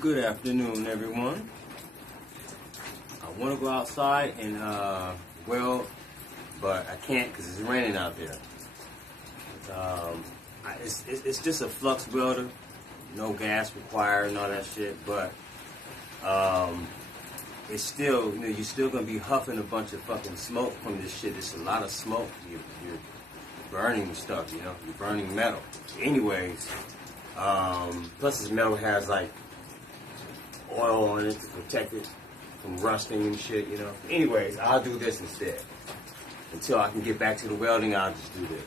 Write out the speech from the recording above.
Good afternoon, everyone. I want to go outside and weld, but I can't because it's raining out there. It's just a flux welder, no gas required and all that shit. But it's still, you're still gonna be huffing a bunch of fucking smoke from this shit. It's a lot of smoke. You're burning stuff, You're burning metal. Anyways, plus this metal has like oil on it to protect it from rusting and shit, Anyways, I'll do this instead. Until I can get back to the welding, I'll just do this.